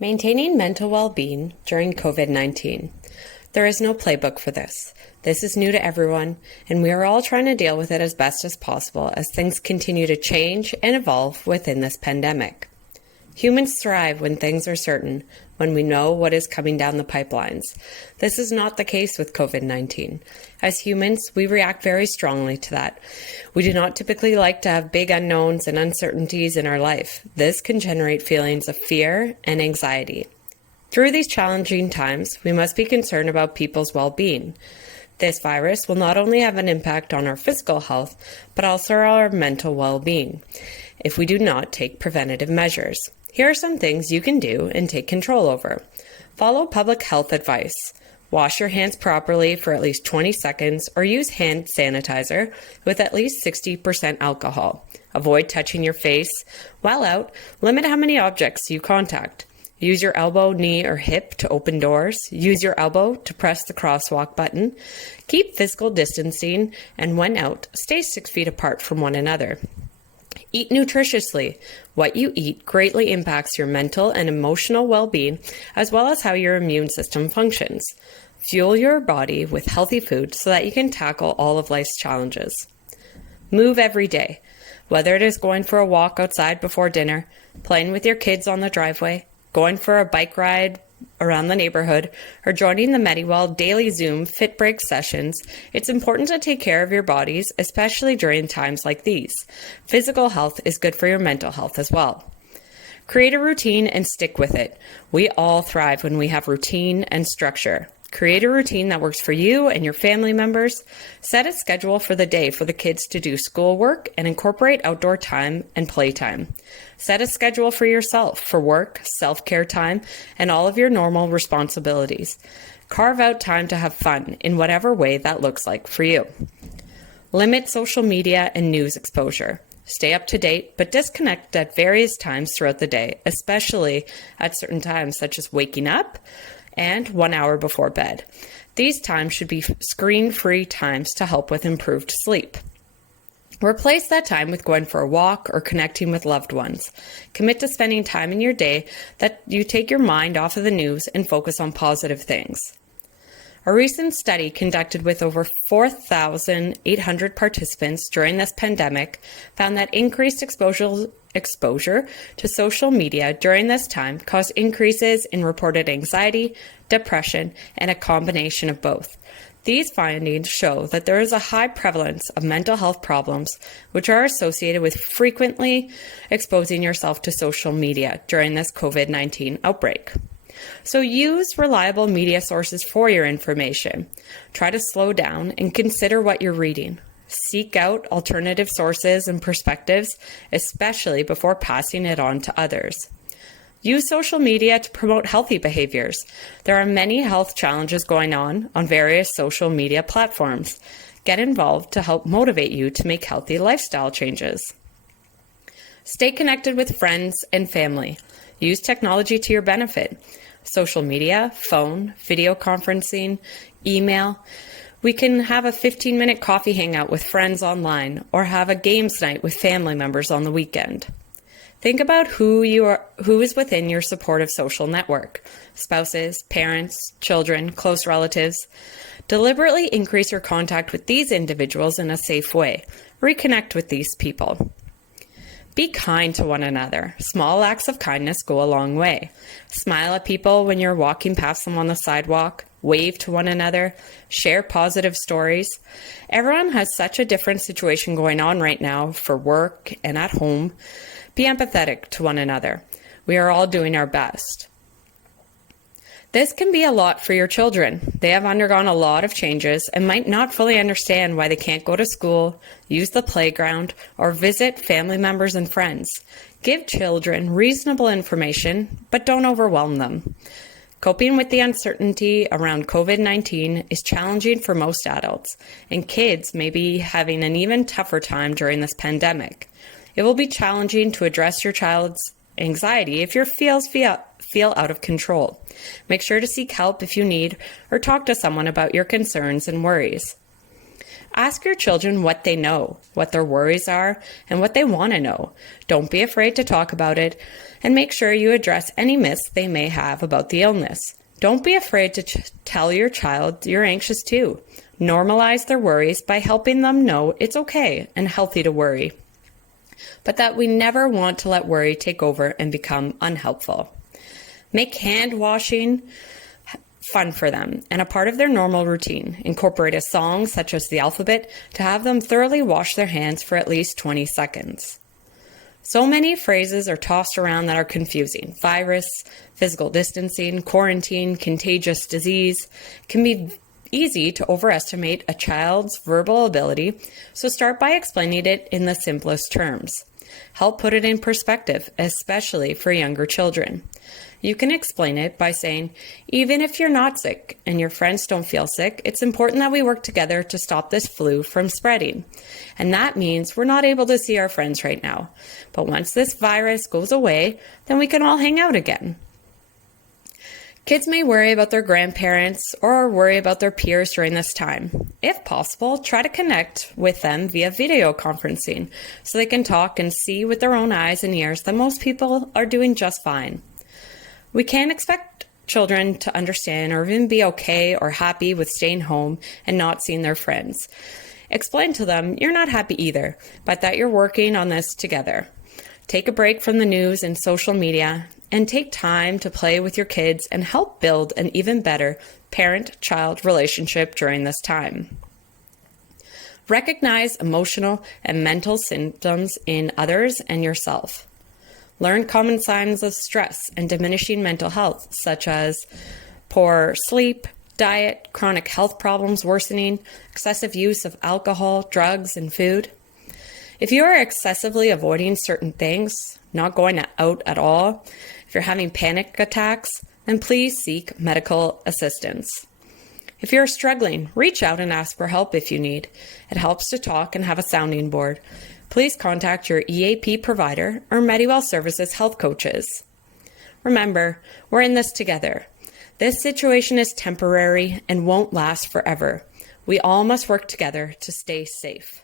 Maintaining mental well-being during COVID-19. There is no playbook for this. This is new to everyone, and we are all trying to deal with it as best as possible as things continue to change and evolve within this pandemic. Humans thrive when things are certain, when we know what is coming down the pipelines. This is not the case with COVID-19. As humans, we react very strongly to that. We do not typically like to have big unknowns and uncertainties in our life. This can generate feelings of fear and anxiety. Through these challenging times, we must be concerned about people's well-being. This virus will not only have an impact on our physical health, but also our mental well-being if we do not take preventative measures. Here are some things you can do and take control over. Follow public health advice. Wash your hands properly for at least 20 seconds or use hand sanitizer with at least 60% alcohol. Avoid touching your face. While out, limit how many objects you contact. Use your elbow, knee, or hip to open doors. Use your elbow to press the crosswalk button. Keep physical distancing, and when out, stay 6 feet apart from one another. Eat nutritiously. What you eat greatly impacts your mental and emotional well-being, as well as how your immune system functions. Fuel your body with healthy food so that you can tackle all of life's challenges. Move every day. Whether it is going for a walk outside before dinner, playing with your kids on the driveway, going for a bike ride around the neighborhood, or joining the MediWell daily Zoom Fit Break sessions, it's important to take care of your bodies, especially during times like these. Physical health is good for your mental health as well. Create a routine and stick with it. We all thrive when we have routine and structure. Create a routine that works for you and your family members. Set a schedule for the day for the kids to do schoolwork and incorporate outdoor time and playtime. Set a schedule for yourself for work, self-care time, and all of your normal responsibilities. Carve out time to have fun in whatever way that looks like for you. Limit social media and news exposure. Stay up to date, but disconnect at various times throughout the day, especially at certain times such as waking up and 1 hour before bed. These times should be screen-free times to help with improved sleep. Replace that time with going for a walk or connecting with loved ones. Commit to spending time in your day that you take your mind off of the news and focus on positive things. A recent study conducted with over 4,800 participants during this pandemic found that increased exposure to social media during this time caused increases in reported anxiety, depression, and a combination of both. These findings show that there is a high prevalence of mental health problems which are associated with frequently exposing yourself to social media during this COVID-19 outbreak. So use reliable media sources for your information. Try to slow down and consider what you're reading. Seek out alternative sources and perspectives, especially before passing it on to others. Use social media to promote healthy behaviors. There are many health challenges going on various social media platforms. Get involved to help motivate you to make healthy lifestyle changes. Stay connected with friends and family. Use technology to your benefit. Social media, phone, video conferencing, email. We can have a 15-minute coffee hangout with friends online or have a games night with family members on the weekend. Think about who is within your supportive social network: spouses, parents, children, close relatives. Deliberately increase your contact with these individuals in a safe way. Reconnect with these people. Be kind to one another. Small acts of kindness go a long way. Smile at people when you're walking past them on the sidewalk. Wave to one another. Share positive stories. Everyone has such a different situation going on right now for work and at home. Be empathetic to one another. We are all doing our best. This can be a lot for your children. They have undergone a lot of changes and might not fully understand why they can't go to school, use the playground, or visit family members and friends. Give children reasonable information, but don't overwhelm them. Coping with the uncertainty around COVID-19 is challenging for most adults, and kids may be having an even tougher time during this pandemic. It will be challenging to address your child's anxiety if your feels feel out of control. Make sure to seek help if you need or talk to someone about your concerns and worries. Ask your children what they know, what their worries are, and what they want to know. Don't be afraid to talk about it, and make sure you address any myths they may have about the illness. Don't be afraid to tell your child you're anxious too. Normalize their worries by helping them know it's okay and healthy to worry, but that we never want to let worry take over and become unhelpful. Make hand washing fun for them and a part of their normal routine. Incorporate a song such as the alphabet to have them thoroughly wash their hands for at least 20 seconds. So many phrases are tossed around that are confusing. Virus, physical distancing, quarantine, contagious disease can be easy to overestimate a child's verbal ability, so start by explaining it in the simplest terms. Help put it in perspective, especially for younger children. You can explain it by saying, even if you're not sick and your friends don't feel sick, it's important that we work together to stop this flu from spreading. And that means we're not able to see our friends right now. But once this virus goes away, then we can all hang out again. Kids may worry about their grandparents or worry about their peers during this time. If possible, try to connect with them via video conferencing so they can talk and see with their own eyes and ears that most people are doing just fine. We can't expect children to understand or even be okay or happy with staying home and not seeing their friends. Explain to them you're not happy either, but that you're working on this together. Take a break from the news and social media and take time to play with your kids and help build an even better parent-child relationship during this time. Recognize emotional and mental symptoms in others and yourself. Learn common signs of stress and diminishing mental health, such as poor sleep, diet, chronic health problems worsening, excessive use of alcohol, drugs, and food. If you are excessively avoiding certain things, not going out at all, if you're having panic attacks, then please seek medical assistance. If you're struggling, reach out and ask for help if you need. It helps to talk and have a sounding board. Please contact your EAP provider or MediWell Services health coaches. Remember, we're in this together. This situation is temporary and won't last forever. We all must work together to stay safe.